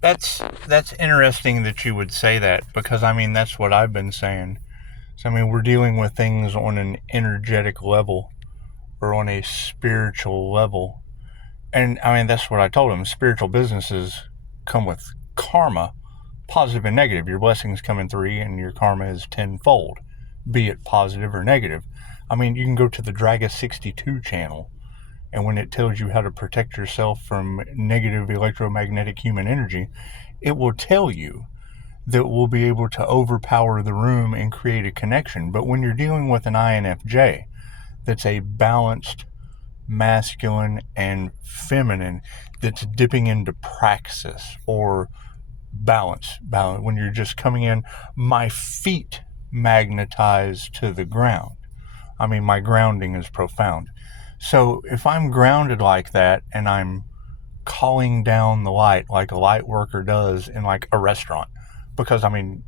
That's interesting that you would say that, because I mean that's what I've been saying. So I mean we're dealing with things on an energetic level or on a spiritual level. And I mean that's what I told him. Spiritual businesses come with karma, positive and negative. Your blessings come in three and your karma is tenfold, be it positive or negative. I mean, you can go to the Draga 62 channel, and when it tells you how to protect yourself from negative electromagnetic human energy, it will tell you that will be able to overpower the room and create a connection. But when you're dealing with an INFJ that's a balanced masculine and feminine, that's dipping into praxis or balance, when you're just coming in, my feet magnetized to the ground. I mean, my grounding is profound. So if I'm grounded like that and I'm calling down the light like a light worker does in like a restaurant, because I mean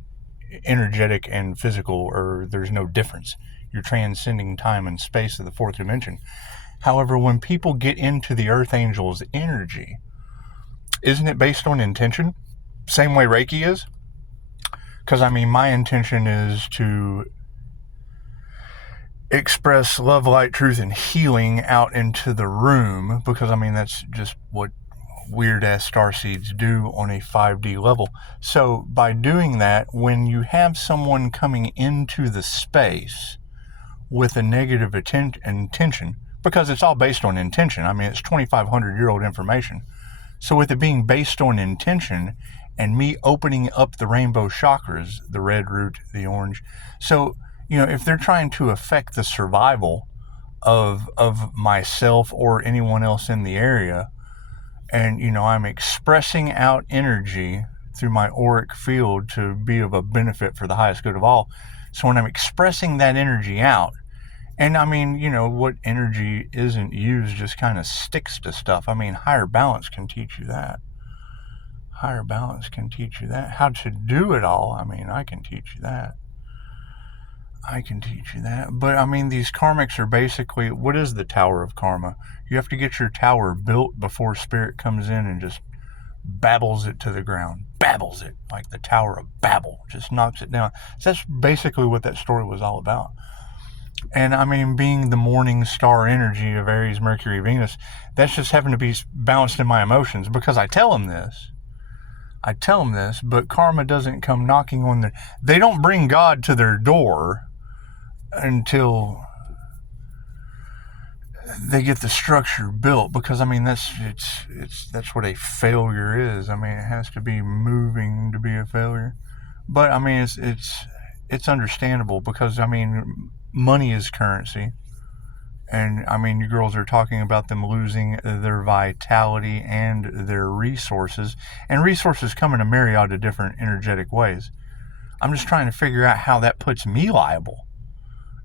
energetic and physical, or there's no difference, you're transcending time and space of the fourth dimension. However, when people get into the earth angel's energy, isn't it based on intention, same way Reiki is? Because I mean my intention is to express love, light, truth, and healing out into the room, because I mean that's just what weird ass starseeds do on a 5D level. So by doing that, when you have someone coming into the space with a negative intention, because it's all based on intention. I mean, it's 2,500-year-old information. So with it being based on intention and me opening up the rainbow chakras, the red root, the orange. So, you know, if they're trying to affect the survival of myself or anyone else in the area, and, you know, I'm expressing out energy through my auric field to be of a benefit for the highest good of all. So when I'm expressing that energy out, and I mean, you know, what energy isn't used just kind of sticks to stuff. I mean, higher balance can teach you that. Higher balance can teach you that. How to do it all, I mean, I can teach you that. I can teach you that. But I mean, these karmics are basically, what is the Tower of Karma? You have to get your tower built before spirit comes in and just babbles it to the ground. Babbles it, like the Tower of Babel. Just knocks it down. So that's basically what that story was all about. And I mean, being the morning star energy of Aries, Mercury, Venus, that's just having to be balanced in my emotions, because I tell them this, but karma doesn't come knocking on their, they don't bring God to their door until they get the structure built, because I mean, that's what a failure is. I mean, it has to be moving to be a failure. But I mean, it's understandable, because I mean, money is currency. And I mean, you girls are talking about them losing their vitality and their resources. And resources come in a myriad of different energetic ways. I'm just trying to figure out how that puts me liable.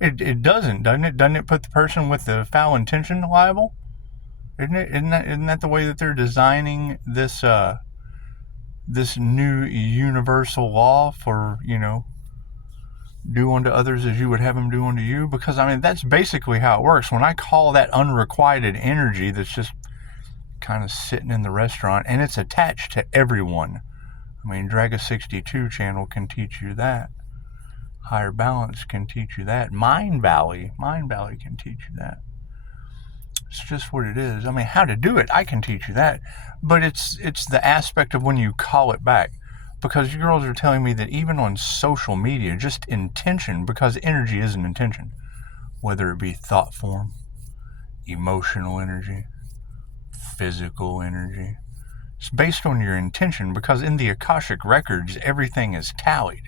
It doesn't it? Doesn't it put the person with the foul intention liable? Isn't it? Isn't that the way that they're designing this this new universal law for, you know, do unto others as you would have them do unto you? Because I mean, that's basically how it works. When I call that unrequited energy that's just kind of sitting in the restaurant, and it's attached to everyone. I mean, Draga 62 channel can teach you that. Higher balance can teach you that. Mind Valley can teach you that. It's just what it is. I mean, how to do it, I can teach you that. But it's the aspect of when you call it back. Because you girls are telling me that even on social media, just intention, because energy is an intention, whether it be thought form, emotional energy, physical energy, it's based on your intention, because in the Akashic Records, everything is tallied.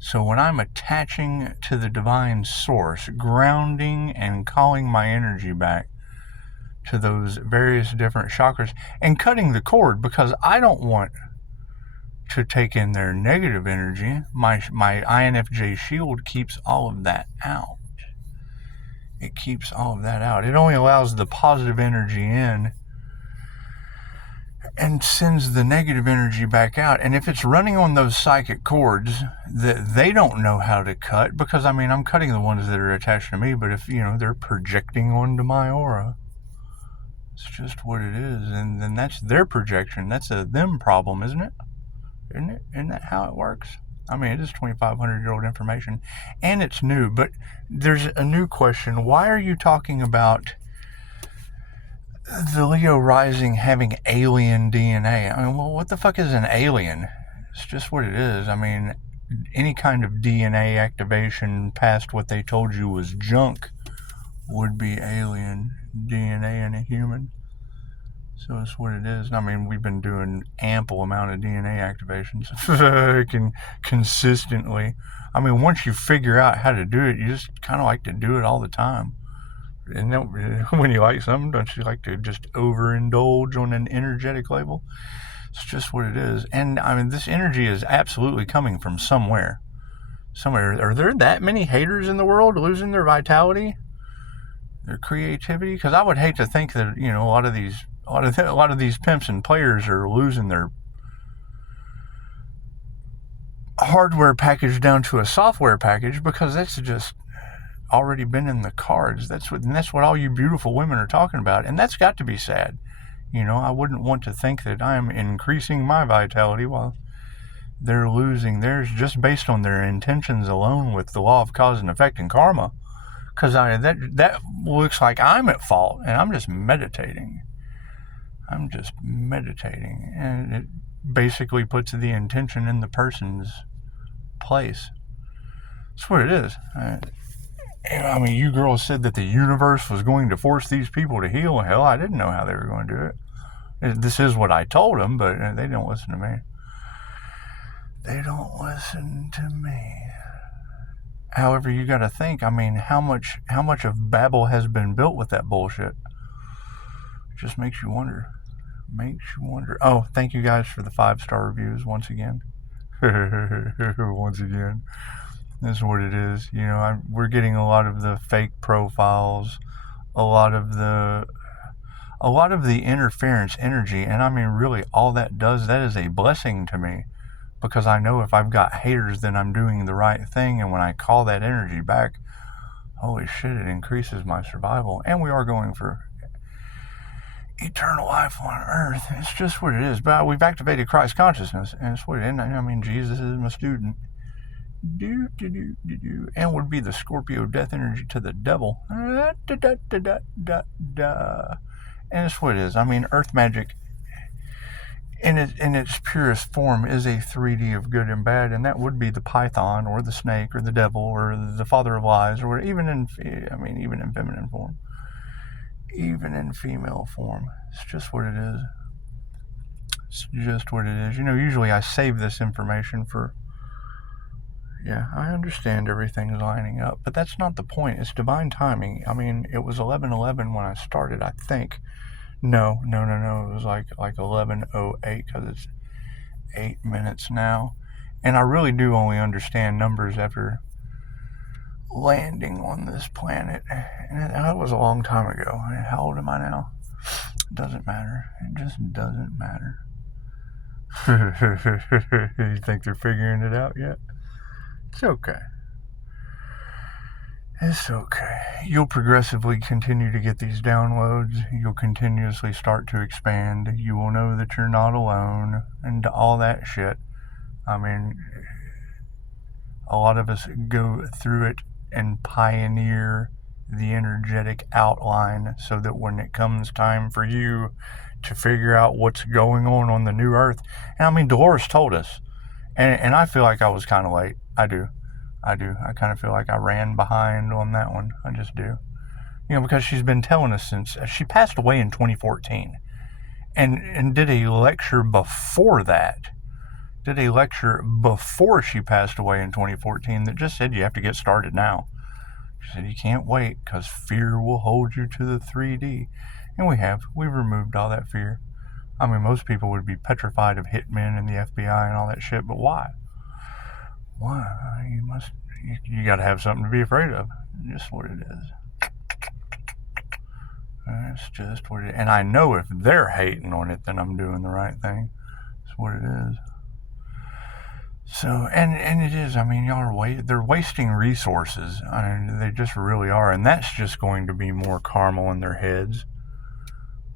So when I'm attaching to the divine source, grounding and calling my energy back to those various different chakras and cutting the cord, because I don't want to take in their negative energy. My INFJ shield keeps all of that out. It keeps all of that out. It only allows the positive energy in and sends the negative energy back out. And if it's running on those psychic cords that they don't know how to cut, because I mean, I'm cutting the ones that are attached to me, but if, you know, they're projecting onto my aura, It's just what it is, and then that's their projection. That's a them problem, isn't it? Isn't it? Isn't that how it works? I mean, it is 2,500-year-old information, and it's new. But there's a new question. Why are you talking about the Leo rising having alien DNA? I mean, well, what the fuck is an alien? It's just what it is. I mean, any kind of DNA activation past what they told you was junk would be alien DNA in a human. So it's what it is. I mean, we've been doing ample amount of DNA activations consistently. I mean, once you figure out how to do it, you just kind of like to do it all the time. And when you like something, don't you like to just overindulge on an energetic level? It's just what it is. And I mean, this energy is absolutely coming from somewhere. Are there that many haters in the world losing their vitality, their creativity? Because I would hate to think that, you know, a lot of these pimps and players are losing their hardware package down to a software package, because that's just already been in the cards. That's what all you beautiful women are talking about, and that's got to be sad. You know, I wouldn't want to think that I'm increasing my vitality while they're losing theirs just based on their intentions alone with the law of cause and effect and karma. Because that looks like I'm at fault, and I'm just meditating. And it basically puts the intention in the person's place. That's what it is. I mean, you girls said that the universe was going to force these people to heal. Hell, I didn't know how they were going to do it. This is what I told them, but they don't listen to me. However, you got to think, I mean, how much of Babel has been built with that bullshit? It just makes you wonder. Oh, thank you guys for the 5-star reviews once again. Once again. This is what it is. You know, we're getting a lot of the fake profiles, a lot of the interference energy, and I mean, really, all that is a blessing to me, because I know if I've got haters, then I'm doing the right thing, and when I call that energy back, holy shit, it increases my survival, and we are going for eternal life on earth. It's just what it is. But we've activated Christ consciousness, and it's what it is. I mean, Jesus is my student. And would be the Scorpio death energy to the devil. And it's what it is. I mean, earth magic in its purest form is a 3D of good and bad, and that would be the python or the snake or the devil or the father of lies, or even in feminine form, even in female form. It's just what it is. You know, usually I save this information for, yeah, I understand everything's lining up, but that's not the point. It's divine timing. I mean, it was 11:11 when I started, I think. No. It was like 11:08, because it's 8 minutes now. And I really do only understand numbers after landing on this planet. And that was a long time ago. How old am I now? It doesn't matter. It just doesn't matter. You think they're figuring it out yet? It's okay. It's okay. You'll progressively continue to get these downloads. You'll continuously start to expand. You will know that you're not alone, and all that shit. I mean, a lot of us go through it and pioneer the energetic outline so that when it comes time for you to figure out what's going on the new earth. And I mean, Dolores told us, and I feel like I was kind of late. I do. I kind of feel like I ran behind on that one. I just do. You know, because she's been telling us since she passed away in 2014, and did a lecture before that. Did a lecture before she passed away in 2014 that just said you have to get started now. She said you can't wait because fear will hold you to the 3D. And we've removed all that fear. I mean, most people would be petrified of hitmen and the FBI and all that shit, but why? Why? You got to have something to be afraid of. Just what it is. It's just what it is. And I know if they're hating on it, then I'm doing the right thing. That's what it is. So, and it is, I mean, they're wasting resources. I mean, they just really are. And that's just going to be more karma in their heads.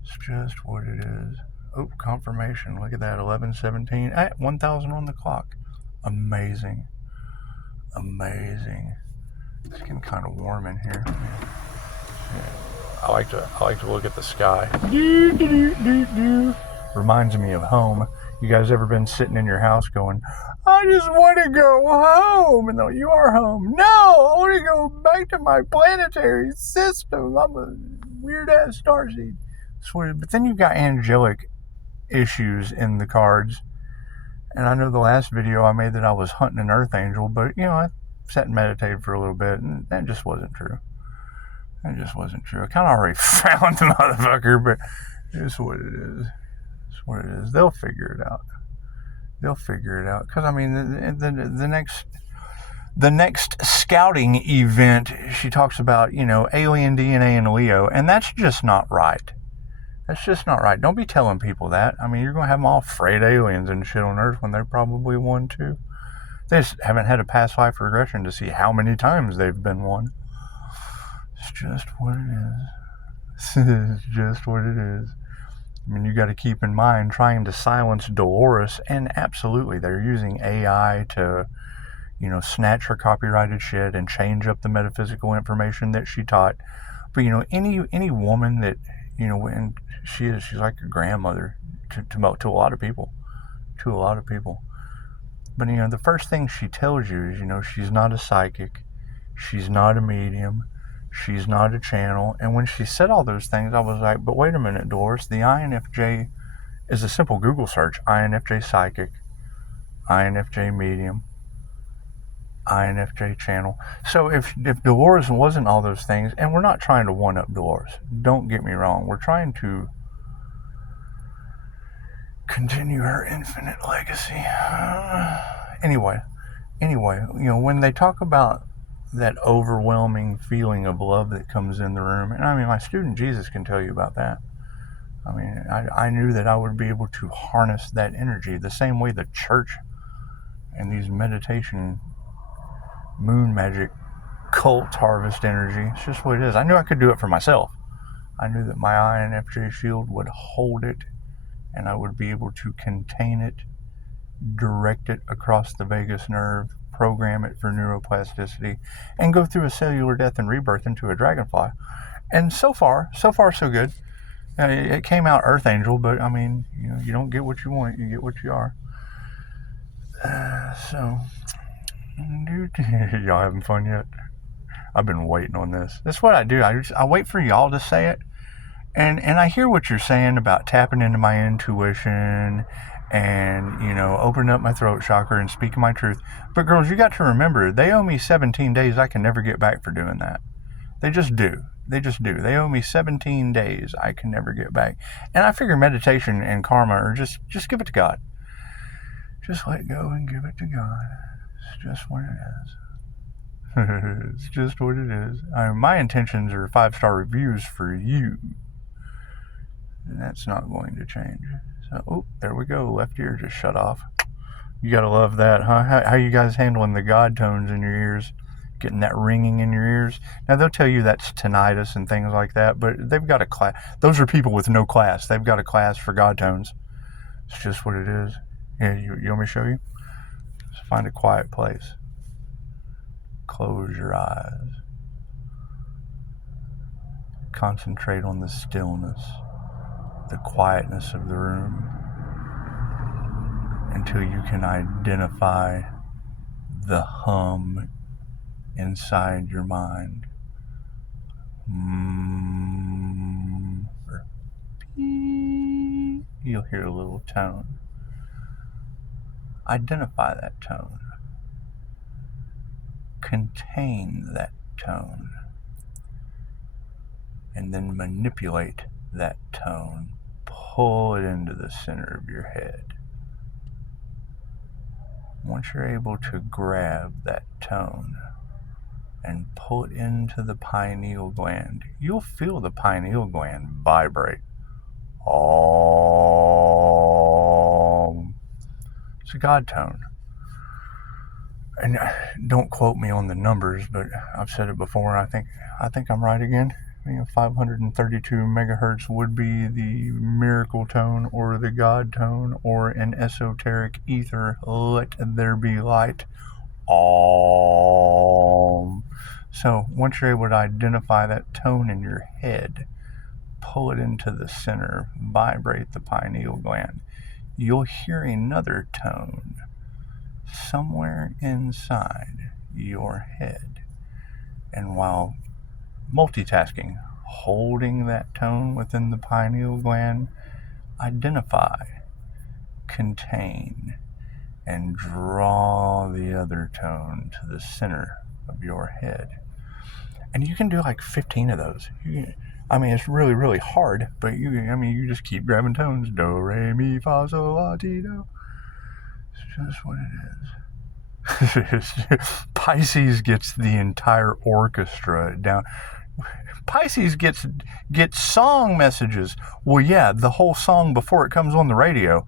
It's just what it is. Oh, confirmation. Look at that. 11:17. 1,000 on the clock. Amazing. Amazing. It's getting kind of warm in here. Yeah. I like to look at the sky. Reminds me of home. You guys ever been sitting in your house going, I just want to go home? And though you are home. No, I want to go back to my planetary system. I'm a weird ass starseed. But then you've got angelic issues in the cards. And I know the last video I made that I was hunting an earth angel, but I sat and meditated for a little bit, and that just wasn't true. That just wasn't true. I kind of already found the motherfucker, but it's what it is. It's what it is. They'll figure it out. They'll figure it out. Because, I mean, the next scouting event, she talks about, alien DNA in Leo, and that's just not right. That's just not right. Don't be telling people that. I mean, you're going to have them all afraid aliens and shit on Earth when they're probably one too. They just haven't had a past life regression to see how many times they've been one. It's just what it is. It's just what it is. I mean, you got to keep in mind trying to silence Dolores, and absolutely, they're using AI to, snatch her copyrighted shit and change up the metaphysical information that she taught. But, any woman that, and she's like a grandmother to a lot of people. To a lot of people. But, the first thing she tells you is, she's not a psychic. She's not a medium. She's not a channel. And when she said all those things, I was like, but wait a minute, Doris. The INFJ is a simple Google search. INFJ psychic. INFJ medium. INFJ channel. So if Dolores wasn't all those things, and we're not trying to one-up Dolores. Don't get me wrong. We're trying to continue her infinite legacy. Anyway, when they talk about that overwhelming feeling of love that comes in the room, and I mean, my student Jesus can tell you about that. I mean, I knew that I would be able to harness that energy the same way the church and these meditation moon magic cult harvest energy. It's just what it is. I knew I could do it for myself. I knew that my INFJ shield would hold it, and I would be able to contain it, direct it across the vagus nerve, program it for neuroplasticity, and go through a cellular death and rebirth into a dragonfly. And so far so good. It came out Earth Angel, but I mean, you don't get what you want, you get what you are. So, y'all having fun yet? I've been waiting on this. That's what I do. I wait for y'all to say it, and I hear what you're saying about tapping into my intuition and, opening up my throat chakra and speaking my truth. But girls, you got to remember, they owe me 17 days I can never get back for doing that. They just do. They owe me 17 days I can never get back. And I figure meditation and karma are just give it to God. Just let go and give it to God. It's just what it is. It's just what it is. My intentions are 5-star reviews for you. And that's not going to change. So, there we go. Left ear just shut off. You gotta love that, huh? How you guys handling the God tones in your ears? Getting that ringing in your ears? Now, they'll tell you that's tinnitus and things like that, but they've got a class. Those are people with no class. They've got a class for God tones. It's just what it is. Yeah, you want me to show you? Just find a quiet place. Close your eyes. Concentrate on the stillness, the quietness of the room, until you can identify the hum inside your mind. Or you'll hear a little tone. Identify that tone. Contain that tone. And then manipulate that tone. Pull it into the center of your head. Once you're able to grab that tone and pull it into the pineal gland, you'll feel the pineal gland vibrate. It's a God tone. And don't quote me on the numbers, but I've said it before, and I think I'm right again. 532 megahertz would be the miracle tone or the God tone or an esoteric ether, let there be light. Om. So once you're able to identify that tone in your head, pull it into the center, vibrate the pineal gland, you'll hear another tone somewhere inside your head. And while multitasking, holding that tone within the pineal gland, identify, contain, and draw the other tone to the center of your head. And you can do like 15 of those. It's really, really hard, but you just keep grabbing tones. Do, re, mi, fa, sol, la, ti, do. It's just what it is. Pisces gets the entire orchestra down. Pisces gets song messages. Well, yeah, the whole song before it comes on the radio.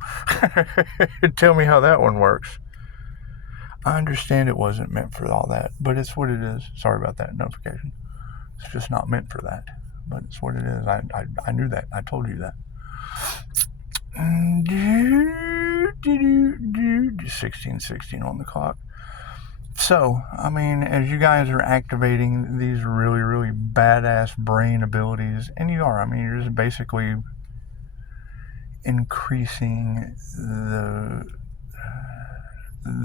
Tell me how that one works. I understand it wasn't meant for all that, but it's what it is. Sorry about that notification. It's just not meant for that, but it's what it is. I knew that. I told you that. 16:16 on the clock. So, as you guys are activating these really, really badass brain abilities, and you are, you're just basically increasing the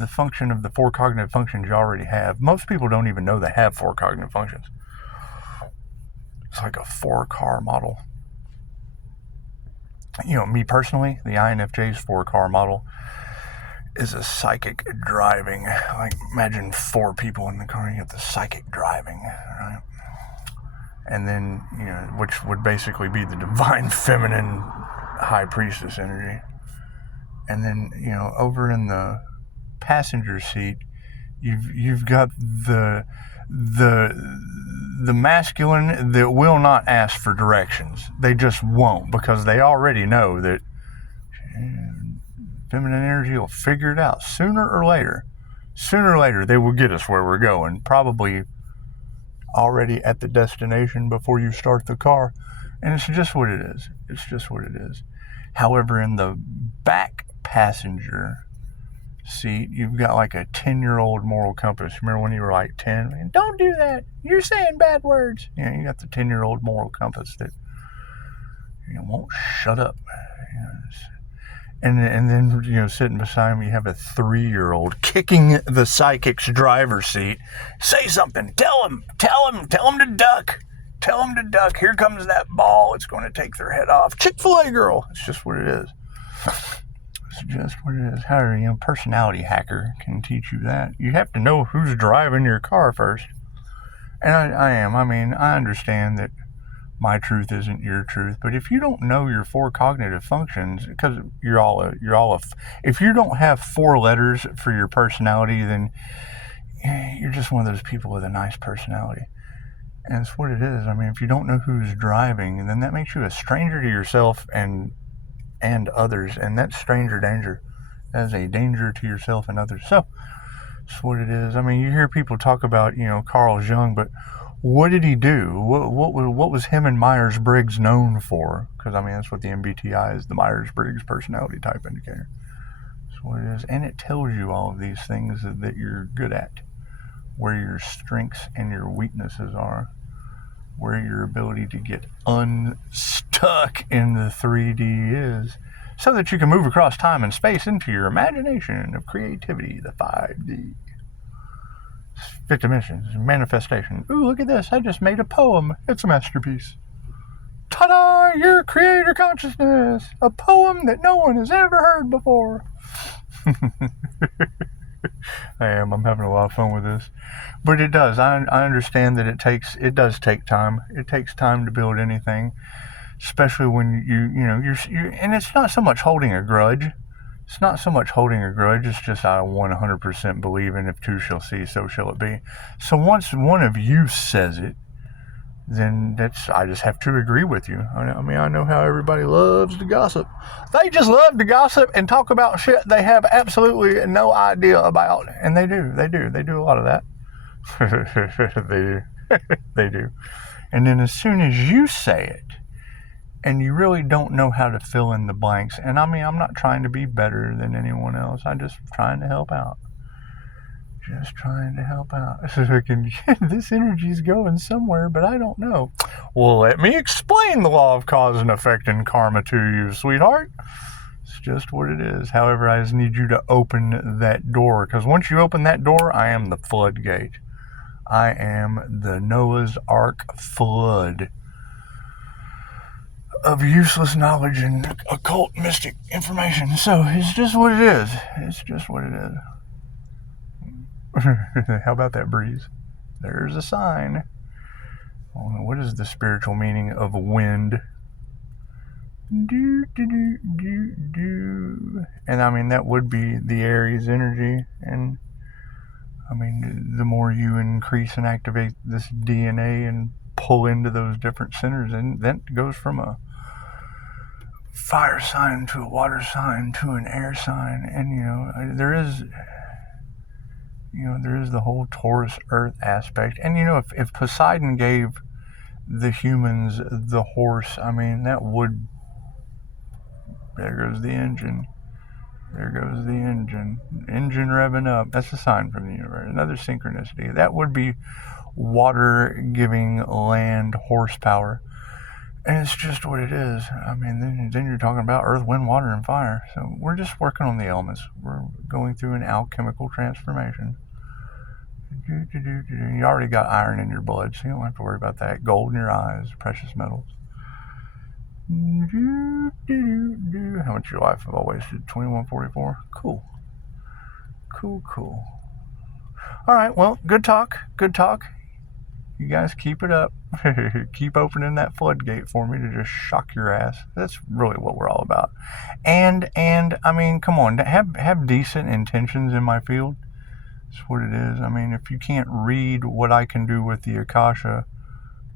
function of the 4 cognitive functions you already have. Most people don't even know they have 4 cognitive functions. It's like a 4-car model. Me personally, the INFJ's 4-car model is a psychic driving. Like, imagine 4 people in the car, you have the psychic driving, right? And then, which would basically be the divine feminine high priestess energy. And then, over in the passenger seat, you've got the masculine that will not ask for directions. They just won't, because they already know that feminine energy will figure it out sooner or later. Sooner or later, they will get us where we're going, probably already at the destination before you start the car. And it's just what it is. It's just what it is. However, in the back passenger seat, you've got like a 10-year-old moral compass. Remember when you were like 10? Don't do that. You're saying bad words. You got the 10-year-old moral compass that won't shut up. And then, sitting beside me, you have a 3-year-old kicking the psychic's driver's seat. Say something. Tell him to duck. Tell him to duck. Here comes that ball. It's going to take their head off. Chick-fil-A girl. It's just what it is. It's just what it is. However, personality hacker can teach you that. You have to know who's driving your car first. And I am. I understand that my truth isn't your truth, but if you don't know your 4 cognitive functions, because if you don't have 4 letters for your personality, then you're just one of those people with a nice personality. And it's what it is. If you don't know who's driving, then that makes you a stranger to yourself and others, and that's stranger danger. That is a danger to yourself and others. So that's what it is. You hear people talk about Carl Jung, but what did he do? What was him and Myers-Briggs known for? Because that's what the MBTI is, the Myers-Briggs personality type indicator. That's what it is, and it tells you all of these things that you're good at, where your strengths and your weaknesses are, where your ability to get unstuck in the 3D is, so that you can move across time and space into your imagination of creativity, the 5D. 5th dimension, manifestation. Ooh, look at this. I just made a poem. It's a masterpiece. Ta-da! Your creator consciousness. A poem that no one has ever heard before. I'm having a lot of fun with this. But it does. I understand that it does take time. It takes time to build anything, especially when you're and it's not so much holding a grudge. It's not so much holding a grudge. It's just I 100% believe in if 2 shall see, so shall it be. So once one of you says it, then I just have to agree with you. I know how everybody loves to gossip. They just love to gossip and talk about shit they have absolutely no idea about. And they do a lot of that. They do. They do. And then as soon as you say it, and you really don't know how to fill in the blanks, and I mean, I'm not trying to be better than anyone else. I'm just trying to help out. Just trying to help out. So this energy's going somewhere, but I don't know. Well, let me explain the law of cause and effect and karma to you, sweetheart. It's just what it is. However, I just need you to open that door, because once you open that door, I am the floodgate. I am the Noah's Ark flood of useless knowledge and occult mystic information. So it's just what it is. It's just what it is. How about that breeze? There's a sign. What is the spiritual meaning of wind? Do, do, do, do, do. And I mean, that would be the Aries energy. And I mean, the more you increase and activate this DNA and pull into those different centers, and then it goes from a fire sign to a water sign to an air sign. And there is the whole Taurus Earth aspect. And if Poseidon gave the humans the horse, I mean, that would, there goes the engine. There goes the engine. Engine revving up. That's a sign from the universe. Another synchronicity. That would be water giving land horsepower. And it's just what it is. I mean, then you're talking about earth, wind, water, and fire. So we're just working on the elements. We're going through an alchemical transformation. You already got iron in your blood, so you don't have to worry about that. Gold in your eyes, precious metals. How much your life have I wasted? 2144. Cool. All right, well, good talk. You guys keep it up. Keep opening that floodgate for me to just shock your ass. That's really what we're all about. And I mean, come on, have decent intentions in my field. That's what it is. I mean, if you can't read what I can do with the Akasha,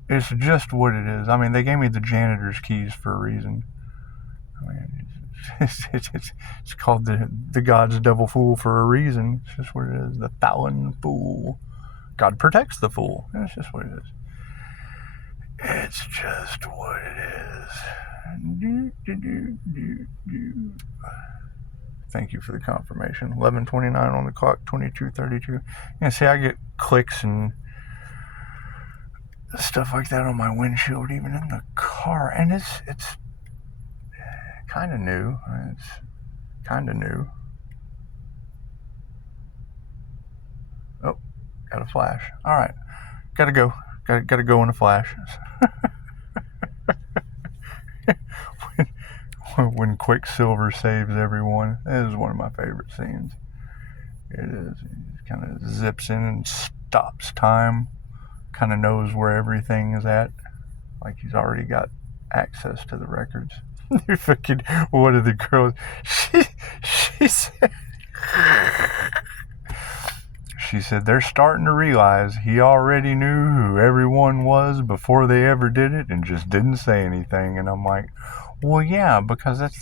it's just what it is. I mean, they gave me the janitor's keys for a reason. I mean, it's called the God's devil fool for a reason. It's just what it is. The Fallon fool. God protects the fool. It's just what it is. It's just what it is. Thank you for the confirmation. 11:29 on the clock, 22:32. Yeah, see, I get clicks and stuff like that on my windshield, even in the car, and it's kind of new. It's kind of new. Oh, got a flash. All right, gotta go. Gotta go in a flash. When Quicksilver saves everyone, that is one of my favorite scenes. It is. He kind of zips in and stops time. Kind of knows where everything is at, like he's already got access to the records. Fucking one of the girls, she said they're starting to realize he already knew who everyone was before they ever did it and just didn't say anything. And I'm like, well, yeah, because that's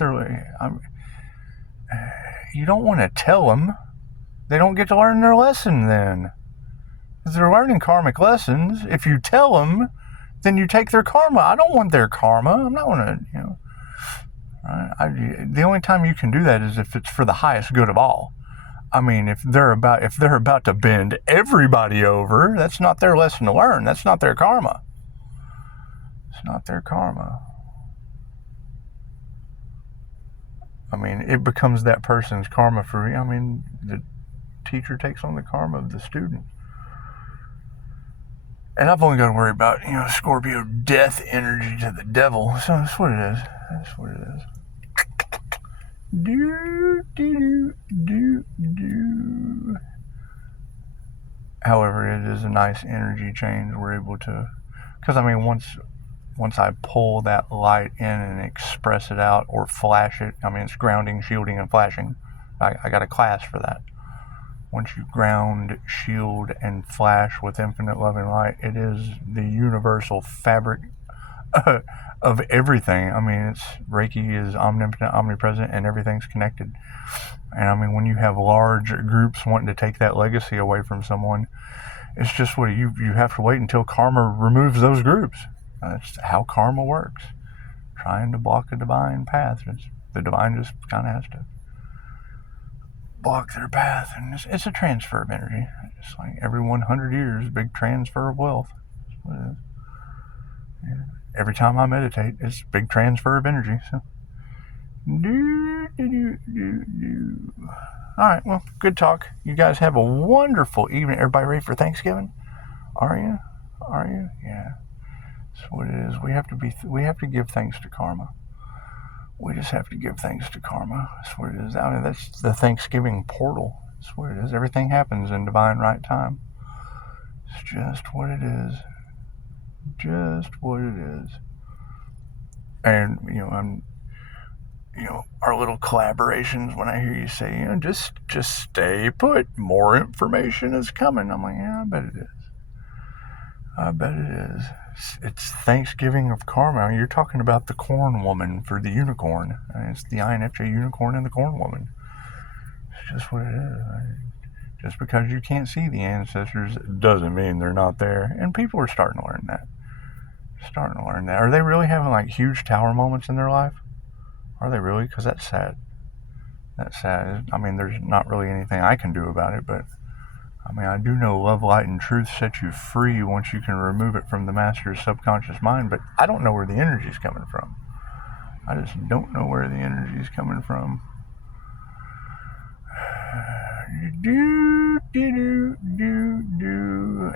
you don't want to tell them. They don't get to learn their lesson then. If they're learning karmic lessons, if you tell them, then you take their karma. I don't want their karma. I'm not going to, right? The only time you can do that is if it's for the highest good of all. I mean, if they're about to bend everybody over, that's not their lesson to learn. That's not their karma. It's not their karma. I mean, it becomes that person's karma for, I mean, the teacher takes on the karma of the student. And I've only got to worry about, Scorpio death energy to the devil. So that's what it is. That's what it is. However, it is a nice energy change. We're able to, because I mean, once I pull that light in and express it out or flash it, I mean, it's grounding, shielding, and flashing. I got a class for that. Once you ground, shield, and flash with infinite loving light, it is the universal fabric of everything. I mean, Reiki is omnipotent, omnipresent, and everything's connected. And I mean, when you have large groups wanting to take that legacy away from someone, It's just what you have to wait until karma removes those groups. That's how karma works. Trying to block a divine path. The divine just kind of has to block their path, and it's a transfer of energy. It's like every 100 years, big transfer of wealth. That's what it is. Yeah. Every time I meditate, it's big transfer of energy. So, all right, well, good talk. You guys have a wonderful evening. Everybody ready for Thanksgiving? Are you? Yeah. That's what it is. We have to give thanks to karma. We just have to give thanks to karma. That's what it is. I mean, that's the Thanksgiving portal. That's what it is. Everything happens in divine right time. It's just what it is. Just what it is. And, our little collaborations, when I hear you say, just stay put. More information is coming. I'm like, yeah, I bet it is. I bet it is. It's Thanksgiving of karma. You're talking about the corn woman for the unicorn. It's the INFJ unicorn and the corn woman. It's just what it is. Just because you can't see the ancestors doesn't mean they're not there. And people are starting to learn that. Are they really having like huge tower moments in their life? Are they really? Because that's sad. That's sad. I mean, there's not really anything I can do about it, but I mean, I do know love, light, and truth set you free once you can remove it from the master's subconscious mind, but I don't know where the energy's coming from. I just don't know where the energy's coming from.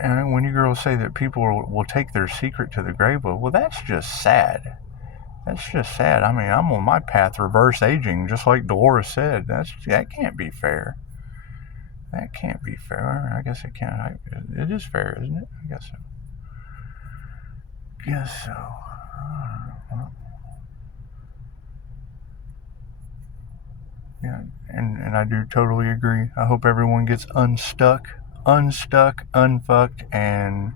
And when you girls say that people will take their secret to the grave, well, that's just sad. That's just sad. I mean, I'm on my path reverse aging, just like Dolores said. That can't be fair. That can't be fair. I guess it can't. It is fair, isn't it? I guess so. Yeah, and I do totally agree. I hope everyone gets unstuck, unfucked, and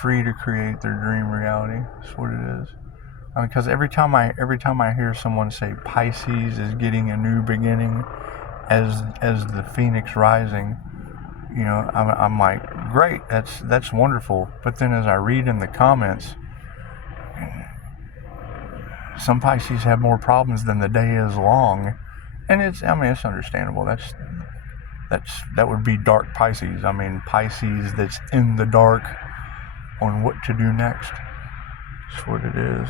free to create their dream reality. That's what it is. I mean, because every time I hear someone say Pisces is getting a new beginning, as the phoenix rising, I'm like, great, that's wonderful. But then as I read in the comments, some Pisces have more problems than the day is long, and it's understandable. That would be dark Pisces. I mean, Pisces that's in the dark on what to do next. That's what it is.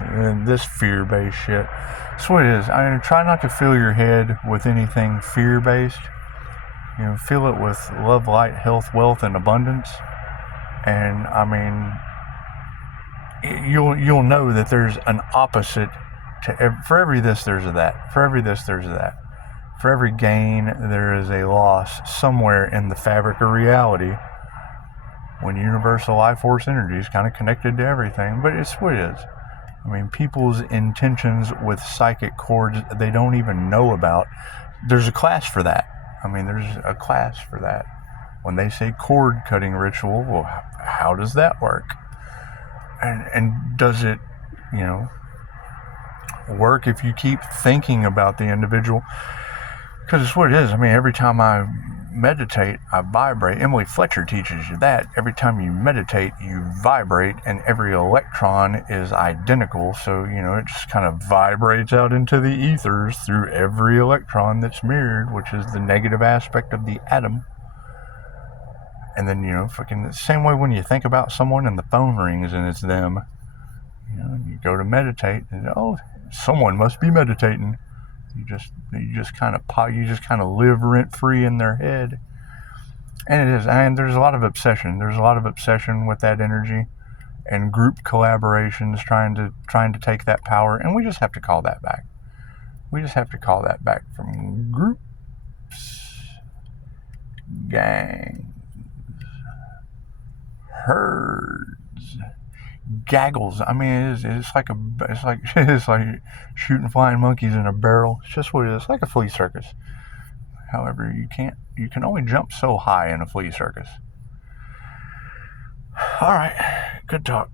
And this fear-based shit. That's what it is. I mean, try not to fill your head with anything fear-based. Fill it with love, light, health, wealth, and abundance. And I mean, you'll know that there's an opposite to for every this there's a that. For every this there's a that. For every gain there is a loss somewhere in the fabric of reality. When universal life force energy is kind of connected to everything, but it's what it is. I mean, people's intentions with psychic cords they don't even know about. There's a class for that. I mean, there's a class for that. When they say cord cutting ritual, well, how does that work? And does it, work if you keep thinking about the individual? Because it's what it is. I mean, every time I meditate, I vibrate. Emily Fletcher teaches you that. Every time you meditate, you vibrate, and every electron is identical. So, it just kind of vibrates out into the ethers through every electron that's mirrored, which is the negative aspect of the atom. And then, fucking the same way when you think about someone and the phone rings and it's them, you go to meditate and, someone must be meditating. You just kind of live rent free in their head. And it is, and there's a lot of obsession. There's a lot of obsession with that energy and group collaborations trying to take that power. And we just have to call that back. We just have to call that back from groups, gangs, herds, gaggles. I mean, it's like shooting flying monkeys in a barrel. It's just what it is. It's like a flea circus. However, you can only jump so high in a flea circus. All right, good talk.